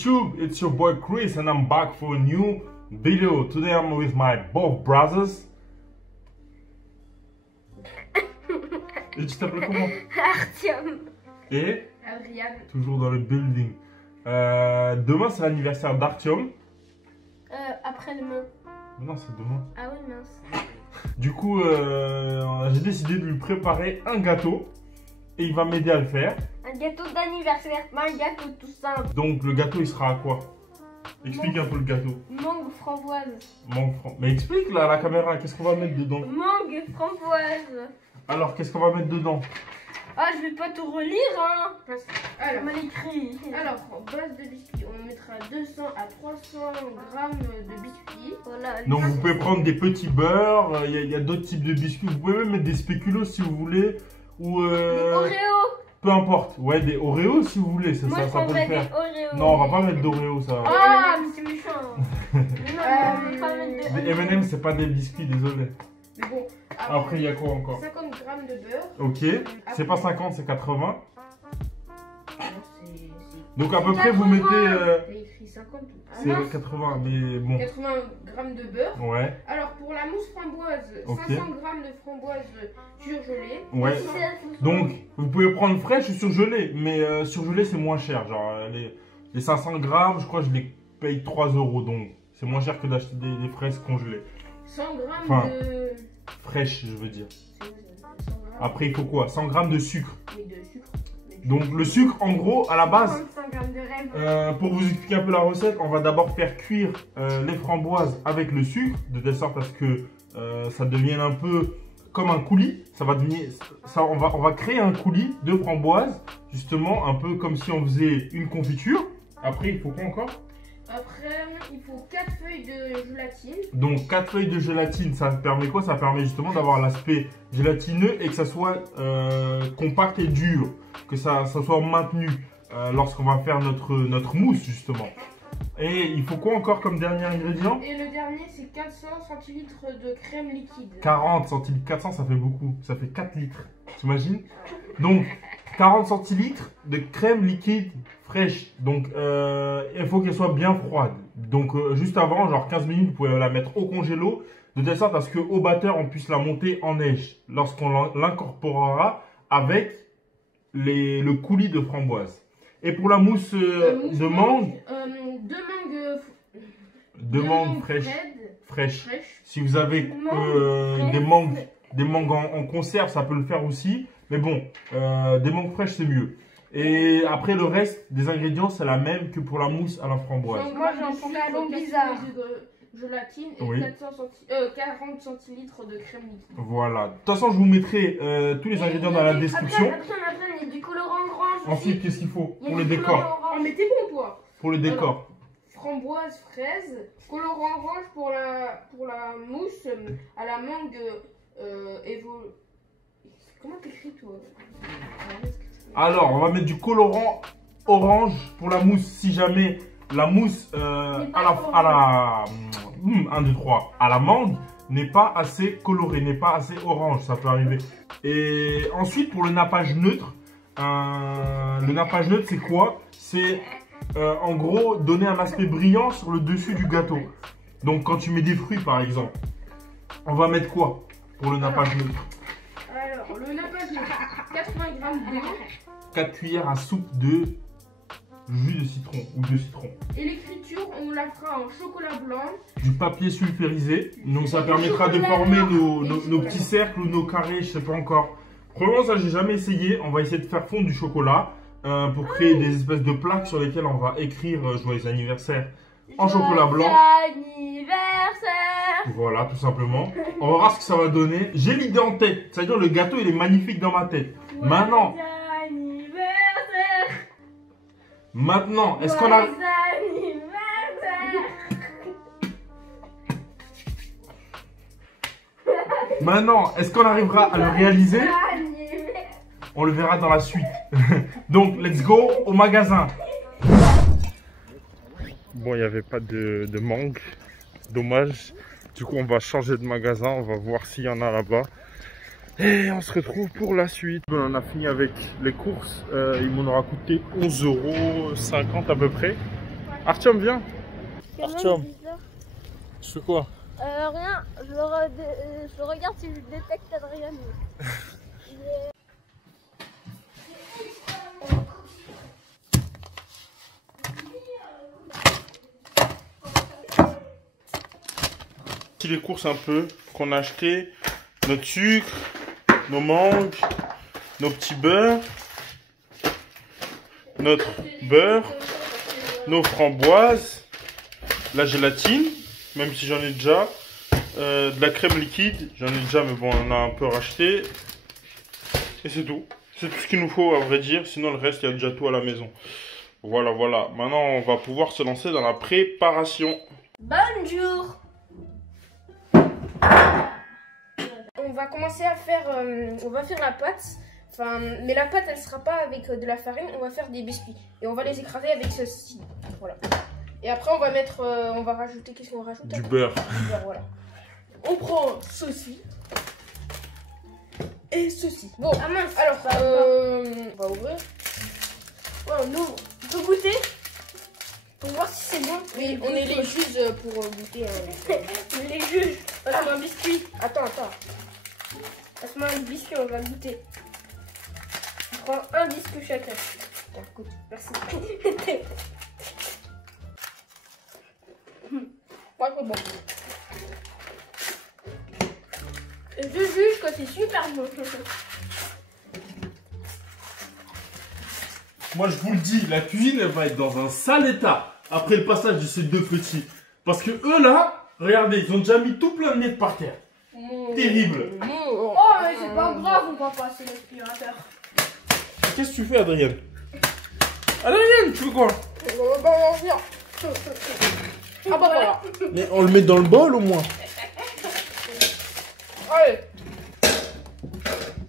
YouTube, it's your boy Chris and I'm back for a new video. Today I'm with my both brothers. Et tu t'appelles comment? Artyom. Et Adrian. toujours dans le building. Demain c'est l'anniversaire d'Artyom. Après-demain. Non, c'est demain. Ah oui, mince. Du coup, j'ai décidé de lui préparer un gâteau. Et il va m'aider à le faire. Un gâteau d'anniversaire, pas un gâteau tout simple. Donc le gâteau il sera à quoi? Explique un peu le gâteau. Mangue framboise. Mais explique là à la caméra, qu'est-ce qu'on va mettre dedans? Mangue framboise. Alors qu'est-ce qu'on va mettre dedans? Ah, je vais pas tout relire, hein. Alors, mal écrit. Alors, en base de biscuits, on mettra 200 à 300 grammes de biscuits. Voilà. Donc vous pouvez prendre des petits beurres, il y a d'autres types de biscuits. Vous pouvez même mettre des spéculoos si vous voulez. Ou Oreo. peu importe. Ouais, des Oreos si vous voulez, ça Moi, peut je prendrais le faire. des Oreos. Non, on va pas mettre d'Oreo ça. Ah, mais c'est méchant. Mais non, on va pas mettre de Des M&M c'est pas des biscuits, désolé. Mais bon, Après il y a quoi encore? 50 grammes de beurre. Ok, c'est pas 50, c'est 80. C'est Donc à peu près vous mettez... écrit 50. c'est 80, mais bon. 80 grammes de beurre. Ouais, Alors, pour la mousse framboise, Ok. 500 grammes de framboise surgelée. ouais. Donc vous pouvez prendre fraîche ou surgelée, mais surgelée c'est moins cher. Genre les 500 grammes, je crois que je les paye 3 €, donc c'est moins cher que d'acheter des fraises congelées. 100 grammes Enfin. de... Fraîches, je veux dire. 100 grammes. Après il faut quoi? 100 grammes de sucre. Oui, de sucre. Donc le sucre, en gros, à la base, 35 grammes de rêve. pour vous expliquer un peu la recette, on va d'abord faire cuire les framboises avec le sucre, de telle sorte à ce que ça devienne un peu comme un coulis. Ça va devenir, on va créer un coulis de framboises, justement, un peu comme si on faisait une confiture. Après, il faut quoi encore? Après, il faut 4 feuilles de gélatine. Donc 4 feuilles de gélatine, ça permet quoi? Ça permet justement d'avoir l'aspect gélatineux et que ça soit compact et dur, que ça soit maintenu lorsqu'on va faire notre mousse justement. Et il faut quoi encore comme dernier ingrédient? Et le dernier, c'est 400 centilitres de crème liquide. 40 centilitres, 400 ça fait beaucoup, ça fait 4 litres, t'imagines? Donc 40 centilitres de crème liquide fraîche, donc il faut qu'elle soit bien froide. Donc juste avant, genre 15 minutes, vous pouvez la mettre au congélo, de telle sorte à ce qu'au batteur, on puisse la monter en neige lorsqu'on l'incorporera avec le coulis de framboise. Et pour la mousse de mangue, deux mangues fraîches. fraîches. Si vous avez des mangues en conserve, ça peut le faire aussi. Mais bon, des mangues fraîches, c'est mieux. Et après, le reste des ingrédients, c'est la même que pour la mousse à la framboise. Moi, j'en prends un long bizarre. De gélatine et Oui. 40 centilitres de crème liquide. Voilà. De toute façon, je vous mettrai tous les ingrédients dans la description. Après, il y a du colorant orange. Ensuite, qu'est-ce qu'il faut Il y a pour le du décor? colorant Oh, orange. mais t'es bon, toi! Pour le décor. Framboise, fraise, colorant orange pour la mousse, à la mangue Comment t'écris, toi? Alors, on va mettre du colorant orange pour la mousse si jamais la mousse à la mangue n'est pas assez colorée, n'est pas assez orange, ça peut arriver. Et ensuite, pour le nappage neutre, c'est quoi? C'est en gros donner un aspect brillant sur le dessus du gâteau. Donc, quand tu mets des fruits, par exemple, on va mettre quoi pour le nappage neutre? Alors, le nappage, 80 grammes d'eau. 4 cuillères à soupe de jus de citron ou de citron. Et l'écriture, on la fera en chocolat blanc. Du papier sulfurisé. Donc ça permettra de former nos petits cercles ou nos carrés, je sais pas encore. Probablement ça j'ai jamais essayé. On va essayer de faire fondre du chocolat pour créer des espèces de plaques sur lesquelles on va écrire joyeux anniversaire en chocolat blanc. Anniversaire. Voilà, tout simplement. On va voir ce que ça va donner. J'ai l'idée en tête. C'est-à-dire le gâteau il est magnifique dans ma tête. Maintenant, est-ce qu'on a... Maintenant, est-ce qu'on arrivera à le réaliser? On le verra dans la suite. Donc, let's go au magasin. Bon, il n'y avait pas de mangue. Dommage. Du coup, on va changer de magasin. On va voir s'il y en a là-bas. Et on se retrouve pour la suite. On a fini avec les courses. Il m'en aura coûté 11,50 € à peu près. Artyom, viens. Artyom. Tu fais quoi? Rien, je regarde si je détecte Adrien. Les courses un peu qu'on a acheté, notre sucre, nos mangues, nos petits beurres, notre beurre, nos framboises, la gélatine, même si j'en ai déjà, de la crème liquide, j'en ai déjà mais bon on a un peu racheté, et c'est tout. C'est tout ce qu'il nous faut à vrai dire, sinon le reste il y a déjà tout à la maison. Voilà, voilà, maintenant on va pouvoir se lancer dans la préparation. Bonjour. On va commencer à faire, on va faire la pâte, enfin, mais la pâte elle sera pas avec de la farine, on va faire des biscuits et on va les écraser avec ceci, voilà. Et après on va mettre, on va rajouter, qu'est-ce qu'on rajoute? Du beurre. Du beurre, voilà. On prend ceci et ceci. Bon, Ah mince, alors, ça on va ouvrir. Ouais, on ouvre. On peut goûter pour voir si c'est bon. Oui, on est les juges pour goûter. Les juges. Passe-moi un biscuit. Attends. Passe-moi un biscuit, on va goûter. On prend un biscuit chacun. Tiens, goûte. Merci. Pas trop bon. Je juge que c'est super bon. Moi je vous le dis, la cuisine elle va être dans un sale état après le passage de ces deux petits. Parce que eux là, regardez, ils ont déjà mis tout plein de miettes par terre. Terrible. Oh, mais c'est pas grave, on va passer l'aspirateur. Qu'est-ce que tu fais Adrien? Adrien, tu fais quoi? On va manger. Ah bah voilà. Mais on le met dans le bol au moins. Allez.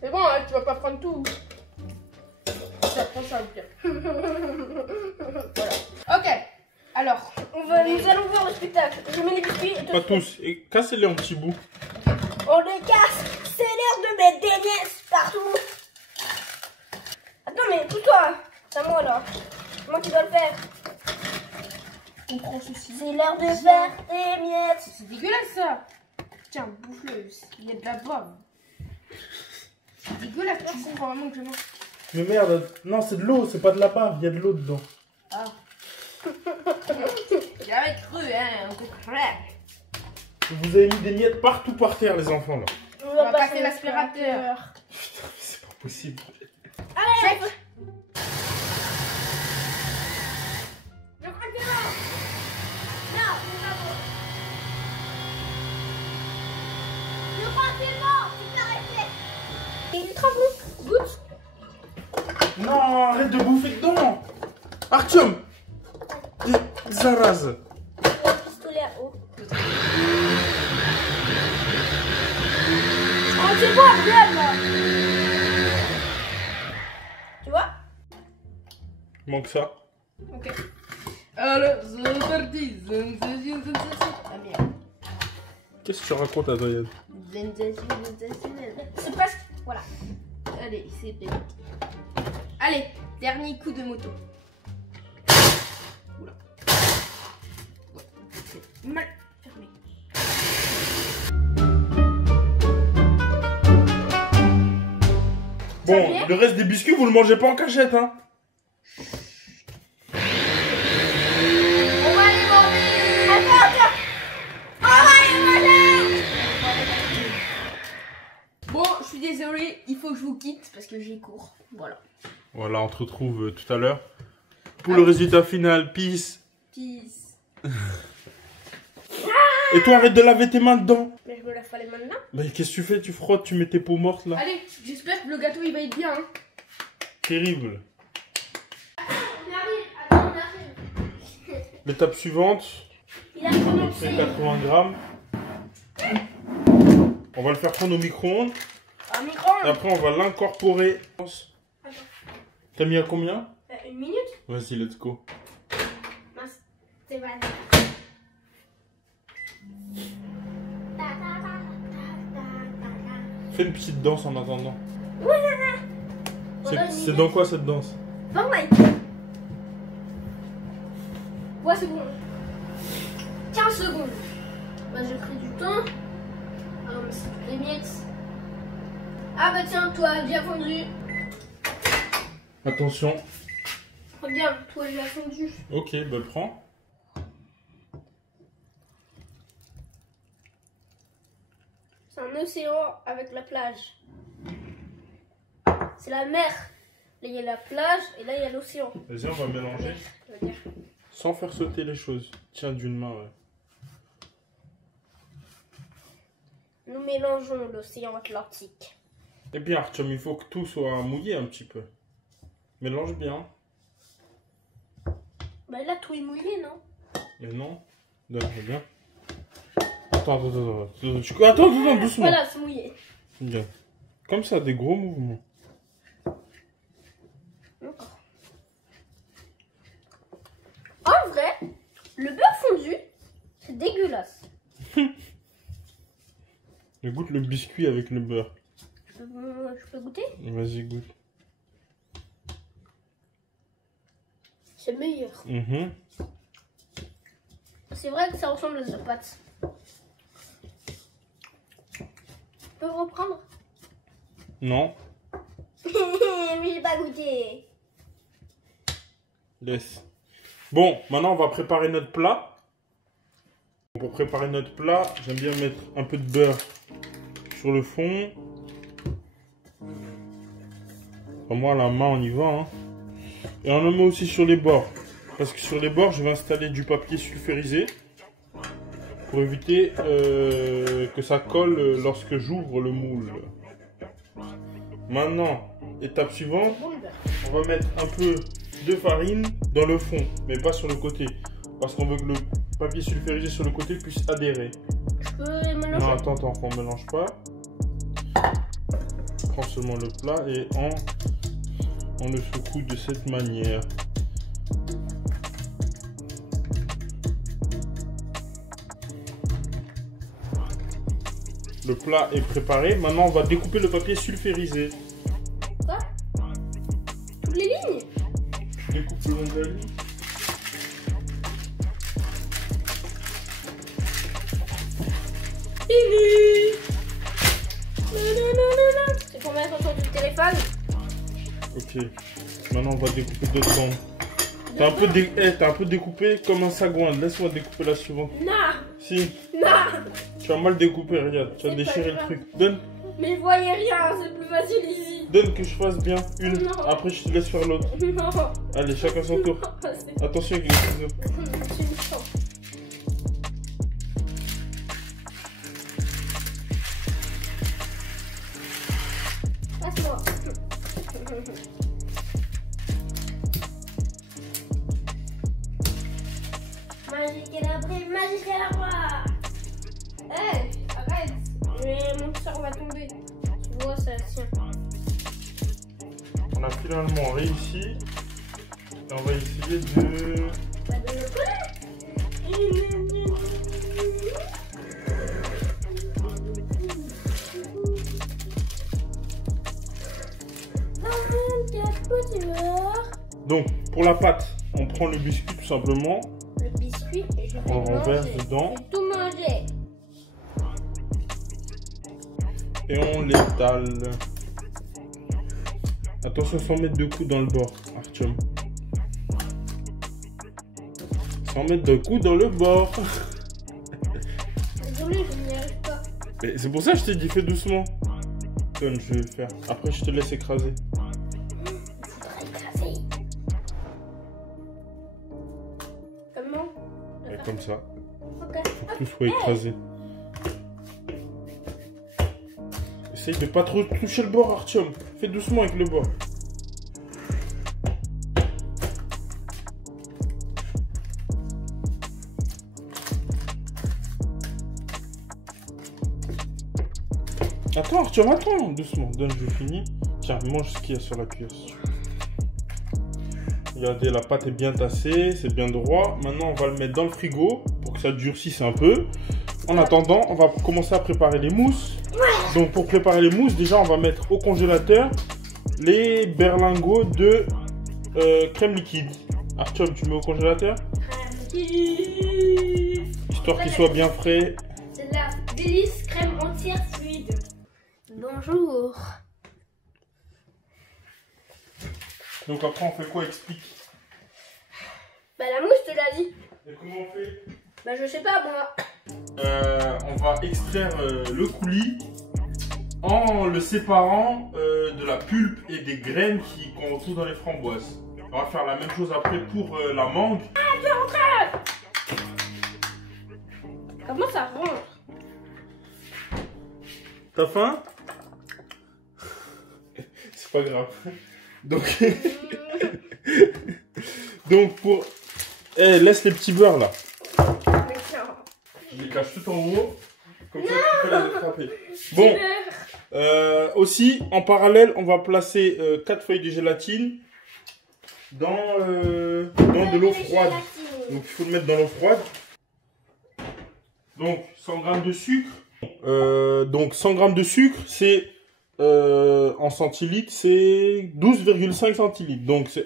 C'est bon, hein, tu vas pas prendre tout. Ça prend ça au pire. Voilà. Ok. Alors, Nous allons voir le spectacle. Je mets les biscuits et Pas tous. Et cassez-les en petits bouts. on les casse. C'est l'heure de mettre des miettes partout. Attends, mais pousse-toi. C'est à moi là. C'est moi qui dois le faire. on prend ceci. C'est l'heure de faire des miettes. C'est dégueulasse ça. Tiens, bouffe-le. Il y a de la bave. C'est dégueulasse. Tu comprends vraiment que je mange. Mais merde, non c'est de l'eau, c'est pas de la bave, il y a de l'eau dedans. Ah. J'avais cru, hein. On te craque. Vous avez mis des miettes partout par terre les enfants là. On va passer l'aspirateur. Putain, mais c'est pas possible. Allez. Je crois que non. Non, c'est pas bon. Je crois que c'est bon. C'est pas réflexe. Il est ultra bon. Goûte. Non, arrête de bouffer dedans. Artyom. Zaraz. Le pistolet à eau. Oh, c'est bon, regarde là. Tu vois? Il manque ça. Ok. Alors, c'est parti. Ah merde. Qu'est-ce que tu racontes Adrien? C'est presque. Voilà. Allez, c'est parti. Allez, dernier coup de moto. Oula. Ouais, c'est mal fermé. Bon, le reste des biscuits, vous le mangez pas en cachette, hein? On va les manger. Attends. On va les manger. Bon, je suis désolée, il faut que je vous quitte parce que j'ai cours. Voilà. Voilà, on se retrouve tout à l'heure. Pour le résultat final, peace. Peace. Et toi, arrête de laver tes mains dedans. Mais je me lave pas les mains maintenant. Mais qu'est-ce que tu fais? Tu frottes, tu mets tes peaux mortes là. Allez, j'espère que le gâteau il va être bien. Hein. Terrible. On arrive. Attends, on arrive. L'étape suivante, Il a commencé. c'est 80 grammes. On va le faire prendre au micro-ondes. Un micro. Et après, on va l'incorporer. T'as mis à combien? Une minute. Vas-y, let's go. Mince. C'est vrai. Fais une petite danse en attendant. Ouais. C'est dans quoi cette danse? Fortnite. 3 secondes. 15 secondes. Bah, j'ai pris du temps. Ah non, mais c'est toutes les miettes. Ah bah tiens, toi, bien fondu. Attention. Regarde, toi, il a fondu. Ok, bah prends. C'est un océan avec la plage. C'est la mer. Là, il y a la plage et là, il y a l'océan. Vas-y, on va mélanger. Je veux dire. Sans faire sauter les choses. Tiens, d'une main, ouais. Nous mélangeons l'océan Atlantique. Et bien, Artyom, il faut que tout soit mouillé un petit peu. Mélange bien. Bah là, tout est mouillé, non? Mais non. Donne-moi bien. Attends, doucement. Voilà, c'est mouillé. Bien. Comme ça, des gros mouvements. D'accord. En vrai, le beurre fondu, c'est dégueulasse. Mais goûte le biscuit avec le beurre. Je peux goûter? Vas-y, goûte. C'est meilleur. C'est vrai que ça ressemble à des pâtes. Tu peux reprendre? Non. Mais j'ai pas goûté. Laisse. Bon, maintenant on va préparer notre plat. Pour préparer notre plat, j'aime bien mettre un peu de beurre sur le fond. Enfin, moi, à la main, on y va. Hein. Et on en met aussi sur les bords. Parce que sur les bords, je vais installer du papier sulfurisé. Pour éviter que ça colle lorsque j'ouvre le moule. Maintenant, étape suivante, on va mettre un peu de farine dans le fond, mais pas sur le côté. Parce qu'on veut que le papier sulfurisé sur le côté puisse adhérer. Je peux mélanger? Non, attends, on ne mélange pas. On prend seulement le plat et on le secoue de cette manière. Le plat est préparé. Maintenant, on va découper le papier sulfurisé. Quoi? Toutes les lignes? Je découpe le long de la ligne. C'est combien sur du téléphone? Ok. Maintenant, on va découper d'autres bandes. T'as un peu découpé comme un sagouin. Laisse-moi découper la suivante. Non. Si. Non. Tu as mal découpé, regarde. Tu as C'est déchiré pas le grave. truc. Donne. Mais je voyais rien, c'est plus facile ici. Donne que je fasse bien une. Non. Après, je te laisse faire l'autre. Non. Allez, chacun son tour. C'est Attention avec les ciseaux. méchant. Passe-moi. Magique et la brille, magique et la voix. Hey, arrête. Mon sort va tomber. Tu vois, ça tient. On a finalement réussi. Et on va essayer de... Pas de le coller. Donc, pour la pâte, on prend le biscuit tout simplement. Le biscuit, et je vais On le renverse manger. dedans. Je vais tout manger. Et on l'étale. Attention sans mettre de coups dans le bord, Artyom. Sans mettre de coups dans le bord. Désolé, je n'y arrive pas. Mais c'est pour ça que je t'ai dit fais doucement. Donne, je vais le faire. Après je te laisse écraser. Il faudra écraser. Comment? Et comme ça, Ok. pour que tout soit écrasé. Essaye de pas trop toucher le bord, Artyom. Fais doucement avec le bord. Attends, Artyom, attends. Doucement, donne, je finis. Tiens, mange ce qu'il y a sur la cuillère. Regardez, la pâte est bien tassée, c'est bien droit. Maintenant, on va le mettre dans le frigo pour que ça durcisse un peu. En attendant, on va commencer à préparer les mousses. Donc, pour préparer les mousses, déjà, on va mettre au congélateur les berlingots de crème liquide. Artyom, tu mets au congélateur? Histoire qu'il soit bien frais. C'est de la délice crème entière fluide. Bonjour. Donc après on fait quoi? Explique. Bah la mousse te l'a dit. Et comment on fait? Bah je sais pas moi. On va extraire le coulis en le séparant de la pulpe et des graines qu'on retrouve dans les framboises. On va faire la même chose après pour la mangue. Comment ça rentre? T'as faim? C'est pas grave. Donc, donc pour... laisse les petits beurres là. Je les cache tout en haut. Comme ça, tu peux les attraper. Bon, aussi, en parallèle, on va placer 4 feuilles de gélatine dans de l'eau froide. Donc, il faut le mettre dans l'eau froide. Donc, 100 g de sucre. Donc, 100 g de sucre, c'est en centilitres, c'est 12,5 centilitres. Donc, c'est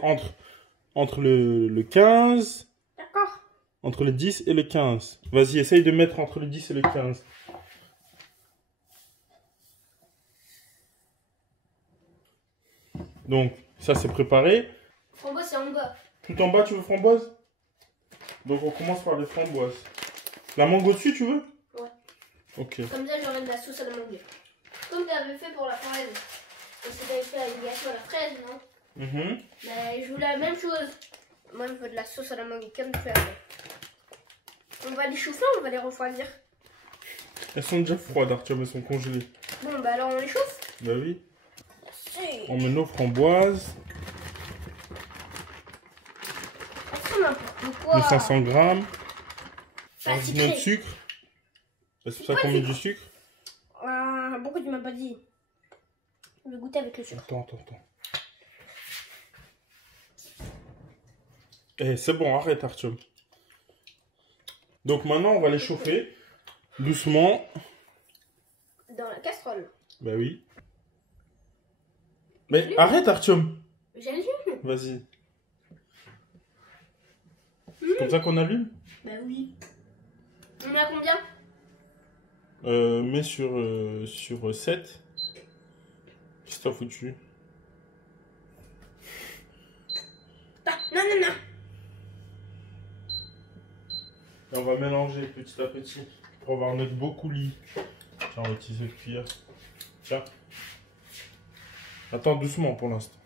entre le 15... D'accord. Entre le 10 et le 15. Vas-y, essaye de mettre entre le 10 et le 15. Donc, ça c'est préparé. Framboise, c'est en bas. Tout en bas, tu veux framboise? Donc, on commence par les framboises. La mangue au-dessus, tu veux? Ouais. Ok. Comme ça, j'aurai de la sauce à la mangue. Comme tu avais fait pour la fraise. Parce que tu avais fait la gâteau à la fraise, non? Mais je voulais la même chose. Moi, je veux de la sauce à la mangue, comme tu avais. On va les chauffer, on va les refroidir. Elles sont déjà froides, Arthur, elles sont congelées. Bon, bah alors on les chauffe. Bah oui. Si. On met nos framboises. C'est n'importe quoi. Nos 500 grammes. Bah, On c'est met notre très- sucre. C'est pour ça qu'on met du sucre. Ah, pourquoi tu m'as pas dit? Je vais goûter avec le sucre. Attends. Eh, c'est bon, arrête, Arthur. Donc maintenant, on va les chauffer doucement. Dans la casserole. Bah oui. Mais arrête, Artyom. J'allume. Vas-y. C'est comme ça qu'on allume? Bah oui. On est à combien? Mets sur 7. Qu'est-ce que t'as foutu? Ah, non. Et on va mélanger petit à petit pour avoir notre beau coulis. Tiens, on va utiliser cette cuillère. Tiens. Attends doucement pour l'instant.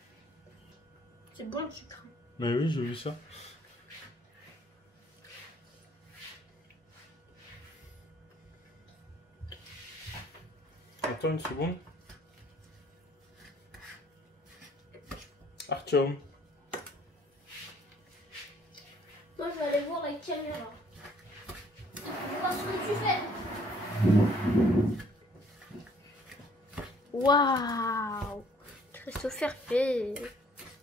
C'est bon le sucre. Mais oui, j'ai vu ça. Attends une seconde. Artyom. Moi, je vais aller voir la caméra. Pour voir ce que tu fais. Waouh! Christopher fait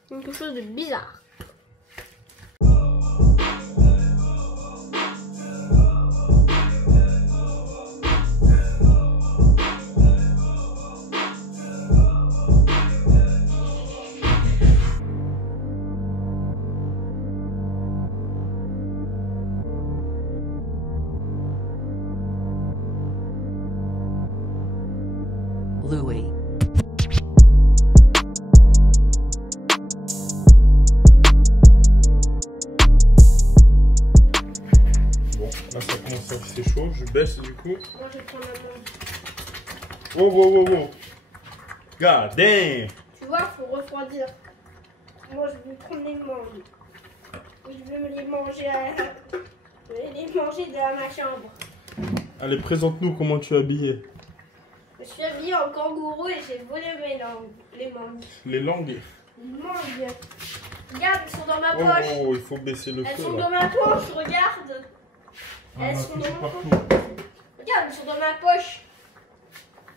quelque chose de bizarre. Louis. Bon, là ça commence à c'est chaud, je baisse du coup. Moi, je vais prendre la main. Wow. God damn! Tu vois, faut refroidir. Moi, je vais prendre les mangues. Je vais me les manger je vais les manger dans ma chambre. Allez, présente-nous comment tu es habillé. Je suis habillée en kangourou et j'ai volé mes langues. Les mangues. Les langues. Les mangues. Regarde, elles sont dans ma poche. Oh, il faut baisser le Elles feu. sont là. dans ma poche, regarde. Ah, Elles on a sont touché dans ma partout. poche. Regarde, elles sont dans ma poche.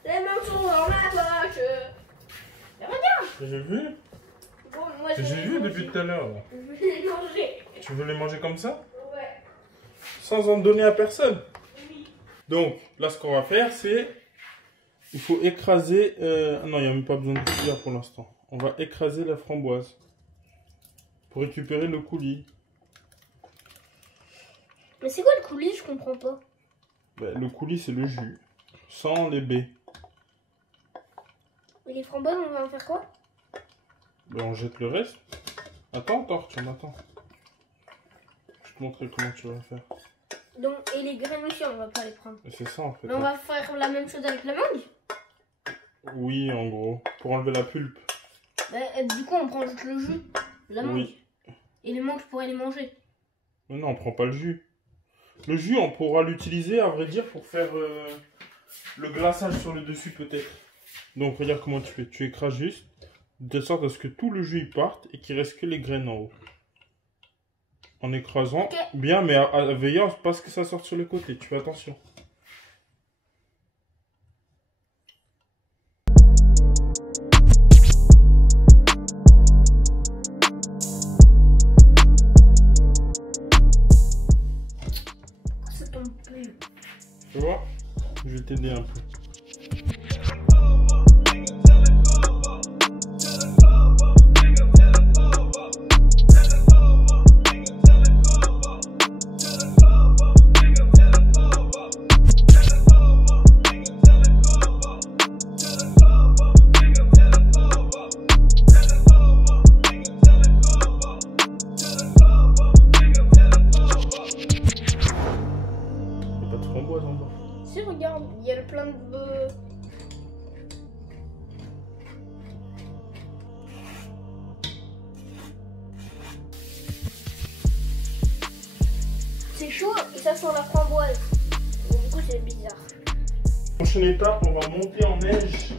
Les mangues sont dans ma poche. Mais regarde. J'ai vu. Bon, moi, je J'ai vais les vu manger. depuis tout à l'heure. là. Je vais les manger. Tu veux les manger comme ça? Ouais. Sans en donner à personne. Oui. Donc, là, ce qu'on va faire, c'est... Il faut écraser... Ah non, il n'y a même pas besoin de cuillère pour l'instant. On va écraser la framboise. Pour récupérer le coulis. Mais c'est quoi le coulis? Je comprends pas. Bah, le coulis, c'est le jus. Sans les baies. Et les framboises, on va en faire quoi? Bah, on jette le reste. Attends, Arthur, attends. Je vais te montrer comment tu vas faire. Donc, et les graines aussi, on va pas les prendre. C'est ça en fait. Mais on va faire la même chose avec la mangue? Oui, en gros. Pour enlever la pulpe. Bah, du coup, on prend juste le jus, la mangue. Oui. Et les mangues, je pourrais les manger. Mais non, on prend pas le jus. Le jus, on pourra l'utiliser, à vrai dire, pour faire le glaçage sur le dessus peut-être. Donc, regarde comment tu fais. Tu écrases juste, de telle sorte à ce que tout le jus il parte et qu'il reste que les graines en haut. En écrasant, okay. Bien, mais à veiller à pas que ça sorte sur les côtés. Tu fais attention. Ça tombe plus. Tu vois? Je vais t'aider un peu. Si, regarde, il y a plein de... C'est chaud et ça sent la framboise. Du coup, c'est bizarre. Prochaine étape, on va monter en neige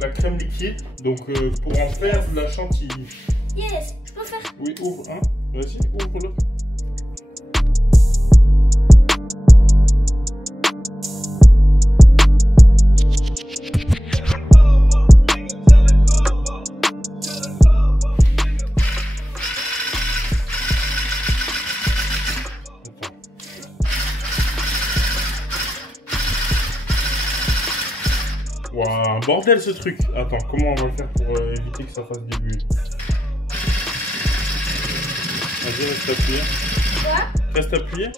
la crème liquide. Donc, pour en faire de la chantilly. Yes, je peux faire. Oui, ouvre, hein. Vas-y, ouvre-le. Waouh, bordel ce truc. Attends, comment on va faire pour éviter que ça fasse des bulles? Vas-y, reste appuyé. Quoi? Reste appuyé.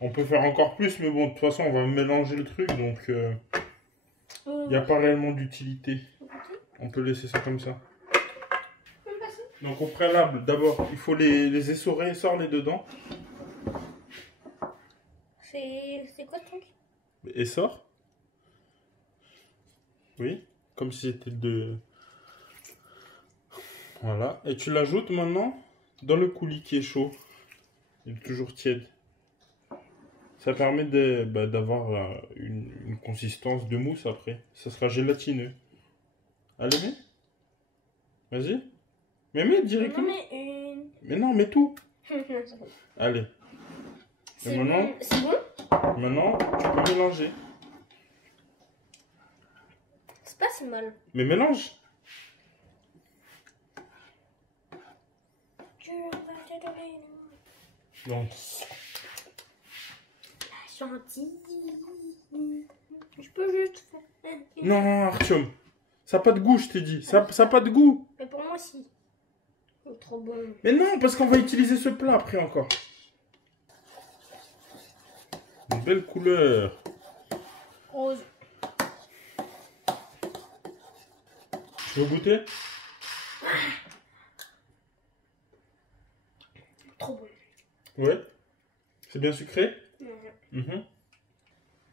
On peut faire encore plus, mais bon, de toute façon, on va mélanger le truc, donc il n'y a pas réellement d'utilité. On peut laisser ça comme ça. Donc au préalable, d'abord, il faut les essorer, sort les dedans. C'est quoi ce truc? Essore. Oui, comme si c'était de... Voilà, et tu l'ajoutes maintenant dans le coulis qui est chaud. Il est toujours tiède. Ça permet d'avoir une consistance de mousse après. Ça sera gélatineux. Allez, mets. Vas-y. Mais mets directement. Mais non, mets tout. Allez. Et maintenant, c'est bon? Maintenant, tu peux mélanger. C'est pas si mal. Mais mélange. Donc. Chantilly. Je peux juste faire... Non, Artyom. Ça n'a pas de goût, je t'ai dit. Ça n'a pas de goût. Mais pour moi, si. C'est trop bon. Mais non, parce qu'on va utiliser ce plat après encore. Une belle couleur. Rose. Tu veux goûter? Trop bon. Ouais. C'est bien sucré?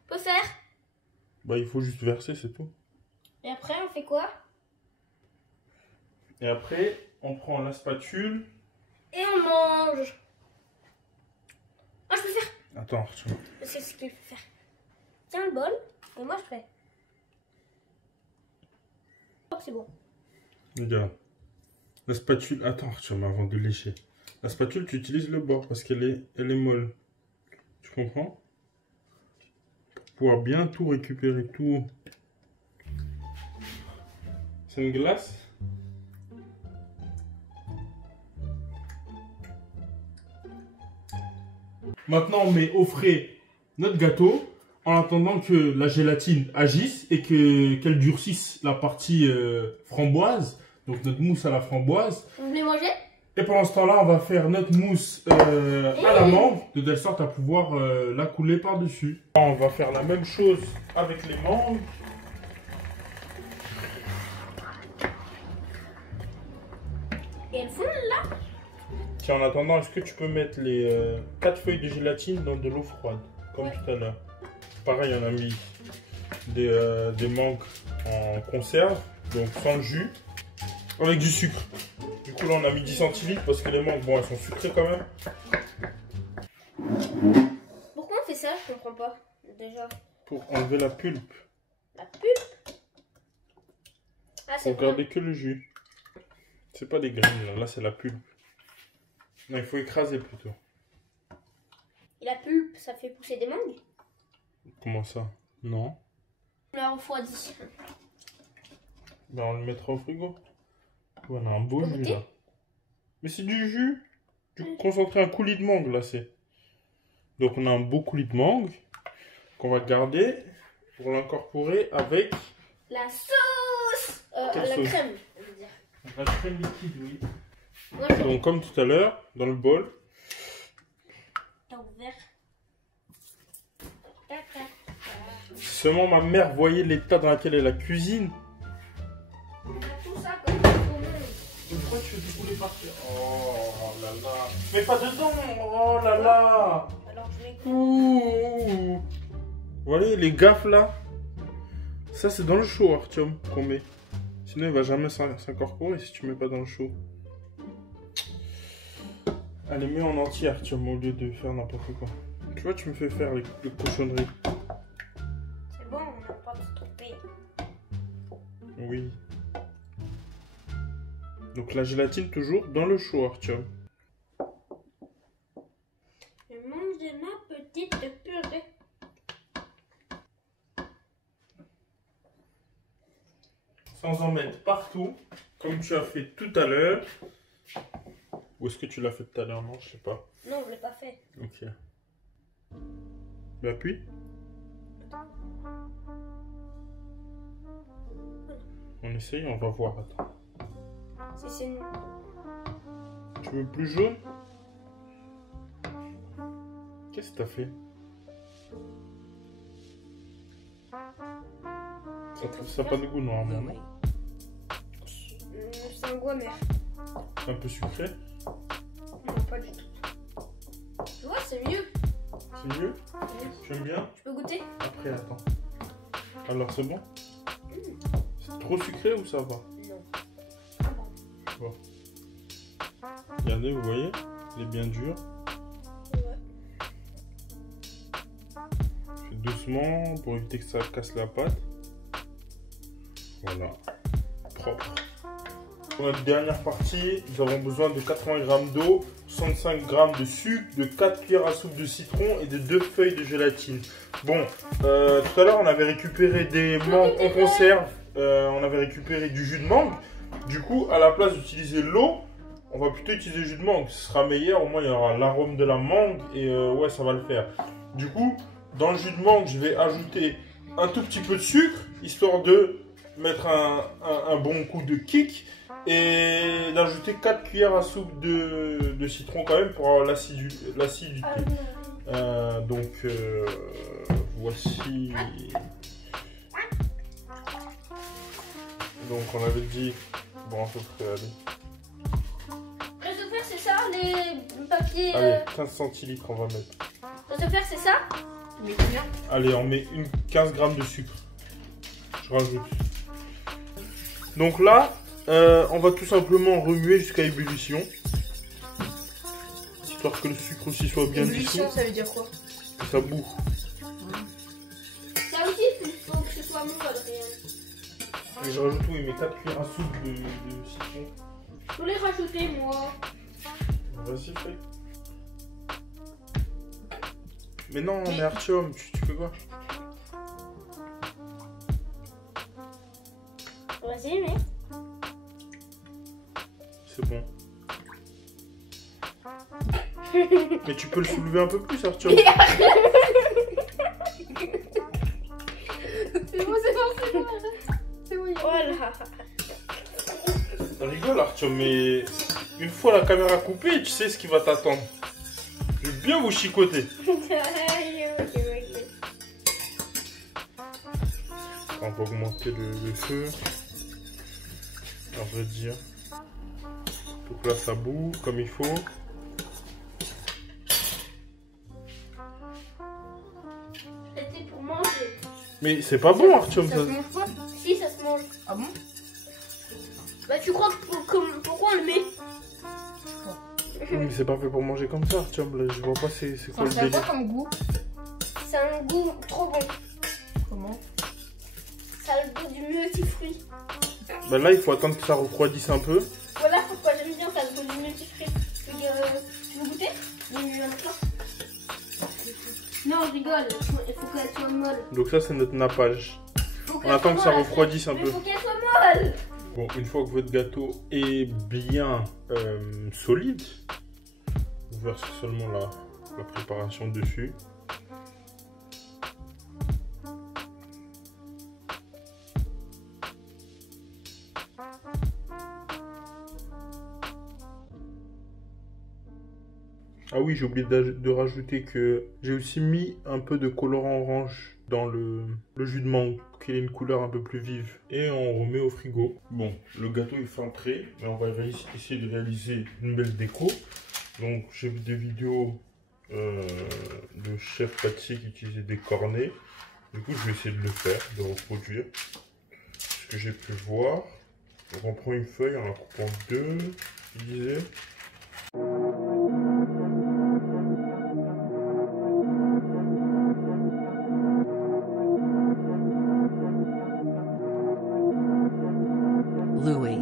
Peut faire. Bah, il faut juste verser, c'est tout. Et après, on fait quoi? Et après, on prend la spatule. Et on mange. Ah, je peux faire. Attends, Arthur. C'est ce qu'il faut faire. Tiens le bol. Et moi, je fais. Oh, c'est bon. Regarde. La spatule. Attends, Arthur, mais avant de lécher. La spatule, tu utilises le bord parce qu'elle est molle. Tu comprends? pouvoir bien tout récupérer, tout. C'est une glace. Maintenant, on met au frais notre gâteau en attendant que la gélatine agisse et qu'elle durcisse la partie framboise. Donc notre mousse à la framboise. Vous voulez manger? Et pendant ce temps-là, on va faire notre mousse à la mangue, de telle sorte à pouvoir la couler par-dessus. On va faire la même chose avec les mangues. Et elles fondent là? Tiens, en attendant, est-ce que tu peux mettre les 4 feuilles de gélatine dans de l'eau froide, comme tout à l'heure? Pareil, on a mis des mangues en conserve, donc sans jus, avec du sucre. Du coup, là, on a mis 10 centilitres parce que les mangues, bon, elles sont sucrées quand même. Pourquoi on fait ça? Je comprends pas, déjà. Pour enlever la pulpe. La pulpe? Ah, c'est Pour garder que le jus. C'est pas des graines, là c'est la pulpe. Non, il faut écraser plutôt. Et la pulpe, ça fait pousser des mangues? Comment ça? Non. On la refroidit. Ben, on le mettra au frigo. On a un beau jus là. Mais c'est du jus. Du concentré, un coulis de mangue là c'est. Donc on a un beau coulis de mangue qu'on va garder pour l'incorporer avec la sauce. La sauce? Crème, je veux dire. La crème liquide, oui. Moi, donc comme tout à l'heure, dans le bol. t'as ouvert. Si seulement ma mère voyait l'état dans lequel est la cuisine. On a tout ça comme tout le monde. Pourquoi tu veux découler par terre? Oh là là. Mais pas dedans. Oh là là. Alors je vais... Ouh. Vous voyez les gaffes là? Ça c'est dans le chaud, Artyom, qu'on met. Sinon il va jamais s'incorporer si tu mets pas dans le chaud. Allez, mets en entier, Artyom, au lieu de faire n'importe quoi. Tu vois, tu me fais faire les cochonneries. C'est bon, on n'a pas de se tromper. Oui. Donc la gélatine toujours dans le chaud, Artyom. Je mange de ma petite purée. Sans en mettre partout, comme tu as fait tout à l'heure. Ou est-ce que tu l'as fait tout à l'heure? Non, je sais pas. Non, je l'ai pas fait. Ok. Ben appuie. On essaye, on va voir. Attends. Si c'est une... Tu veux plus jaune? Qu'est-ce que t'as fait? Ça n'a pas de goût normalement, non? C'est un goût amer. Un peu sucré? Non, pas du tout. Tu vois, c'est mieux. C'est mieux? Tu aimes bien? Tu peux goûter? Après, attends. Alors, c'est bon? C'est trop sucré ou ça va? Non. Bon. Regardez, vous voyez? Il est bien dur. Ouais. Fais doucement pour éviter que ça casse la pâte. Voilà. Propre. Pour notre dernière partie, nous avons besoin de 80 g d'eau, 65 g de sucre, de 4 cuillères à soupe de citron et de 2 feuilles de gélatine. Bon, tout à l'heure on avait récupéré des mangues en conserve, on avait récupéré du jus de mangue. Du coup, à la place d'utiliser l'eau, on va plutôt utiliser le jus de mangue. Ce sera meilleur, au moins il y aura l'arôme de la mangue et ouais, ça va le faire. Du coup, dans le jus de mangue, je vais ajouter un tout petit peu de sucre, histoire de mettre un bon coup de kick. Et d'ajouter 4 cuillères à soupe de citron quand même pour avoir l'acidité. Donc voici. Donc on avait dit. Bon, à peu près, allez. Reste de fer, c'est ça, les papiers. Allez, 15 centilitres on va mettre. Reste de fer, c'est ça? Mais combien? Allez, on met 15 g de sucre. Je rajoute. Donc là. On va tout simplement remuer jusqu'à ébullition. Histoire que le sucre aussi soit bien dissous. Ébullition, ça veut dire quoi? Que ça boue. Ça aussi, il faut que ce soit mou, Adrien. Et je rajoute, oui, mes 4 cuillères à soupe de citron. Je voulais rajouter, moi. Vas-y, fais. Mais non, mais Artyom, tu fais quoi? Vas-y, mais. C'est bon. Mais tu peux le soulever un peu plus, Arthur. C'est bon, c'est bon. C'est bon, Voilà. On rigole, Arthur, mais une fois la caméra coupée, tu sais ce qui va t'attendre. Je vais bien vous chicoter. On va augmenter le feu. À vrai dire. Donc là, ça boue comme il faut. C'était pour manger. Mais c'est pas bon, Arthur. Ça se mange pas? Si, ça se mange. Ah bon? Bah, tu crois que pourquoi on le met? Mais c'est pas fait pour manger comme ça, Arthur. Là, je vois pas c'est quoi le Ça a quoi délire. comme goût? C'est un goût trop bon. Comment? Ça a le goût du multifruit. Bah là, il faut attendre que ça refroidisse un peu. Voilà pourquoi j'aime bien, ça a le goût du multifruit. Tu veux goûter? Non, je rigole. Il faut qu'elle soit molle. Donc ça, c'est notre nappage. On attend que ça refroidisse un Mais peu. il faut qu'elle soit molle. Bon, une fois que votre gâteau est bien solide, vous versez seulement la préparation dessus. Ah oui, j'ai oublié de rajouter que j'ai aussi mis un peu de colorant orange dans le jus de mangue pour qu'il ait une couleur un peu plus vive. Et on remet au frigo. Bon, le gâteau est fin prêt, mais on va essayer de réaliser une belle déco. Donc j'ai vu des vidéos de chefs pâtissiers qui utilisaient des cornets. Du coup, je vais essayer de le faire, de reproduire ce que j'ai pu voir. Donc on prend une feuille en la coupant en deux, je disais. Louis.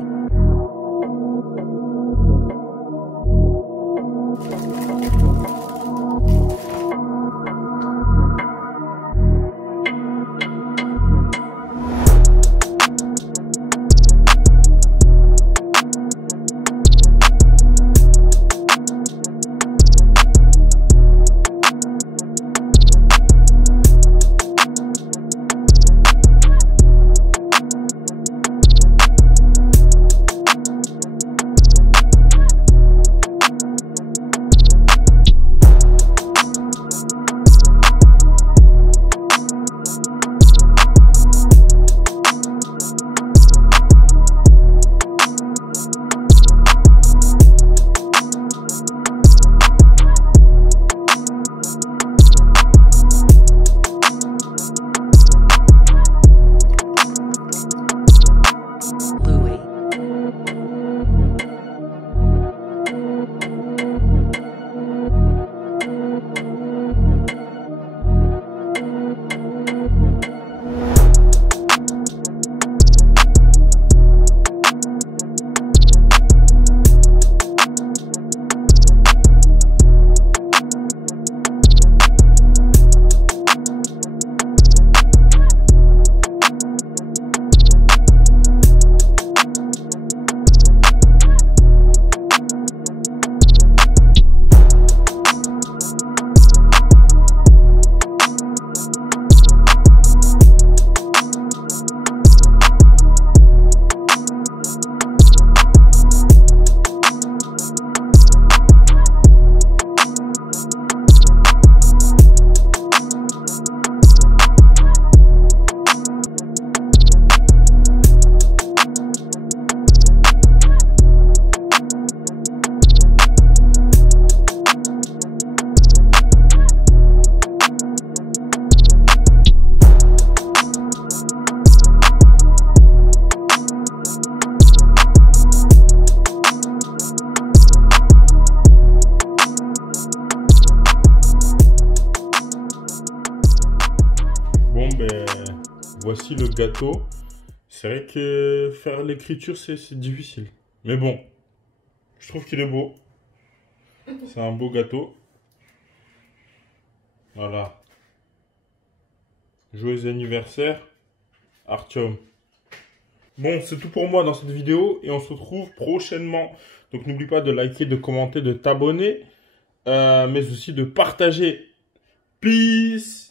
Louis. Bon, ben, voici le gâteau. C'est vrai que faire l'écriture, c'est difficile. Mais bon, je trouve qu'il est beau. C'est un beau gâteau. Voilà. Joyeux anniversaire, Artyom. Bon, c'est tout pour moi dans cette vidéo et on se retrouve prochainement. Donc n'oublie pas de liker, de commenter, de t'abonner, mais aussi de partager. Peace!